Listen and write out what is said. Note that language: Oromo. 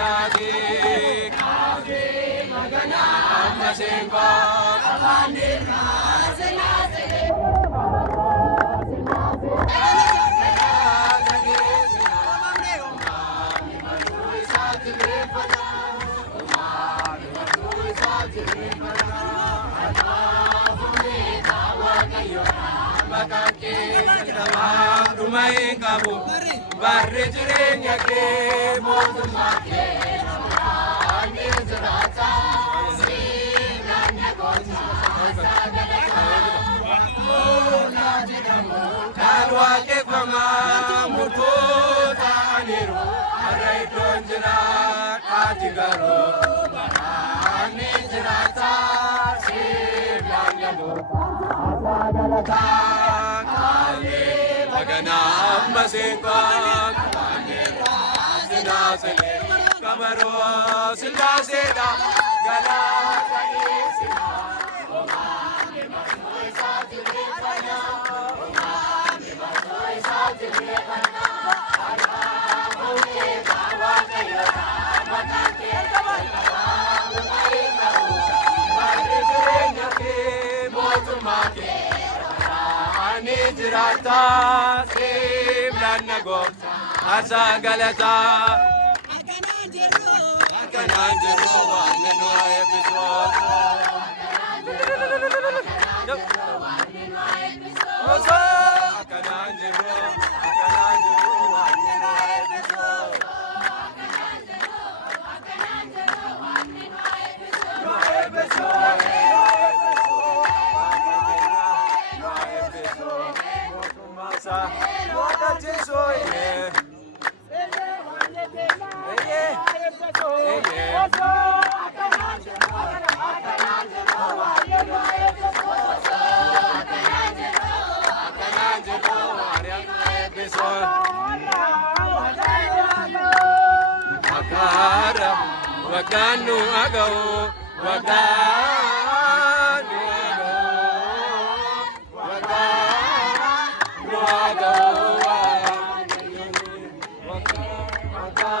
Sadi Kabe Magana Masimba Kabandir Rumai kamu barre jirenya ke motumma ke ani zrata sinanya gocha kalwa ke fama mututa aniru arai donjra katigaro ani zrata sinanya gocha Magana Masimba Kabanira Sinasele Kabaro Silvaseda Gala Kanisina Omani Masoi Satire Kana Omani Masoi Satire Kana Ana Mune Kawa Kayota Matake Kawa Umay Kawu Mare Jurenya Ke Motumake Nijrata Siblan Gopta Asa Galata Akananjero Wanino episode Akananjero Wanino episode What a joy! Wakanu agau, wakanu agau, wakanu agau.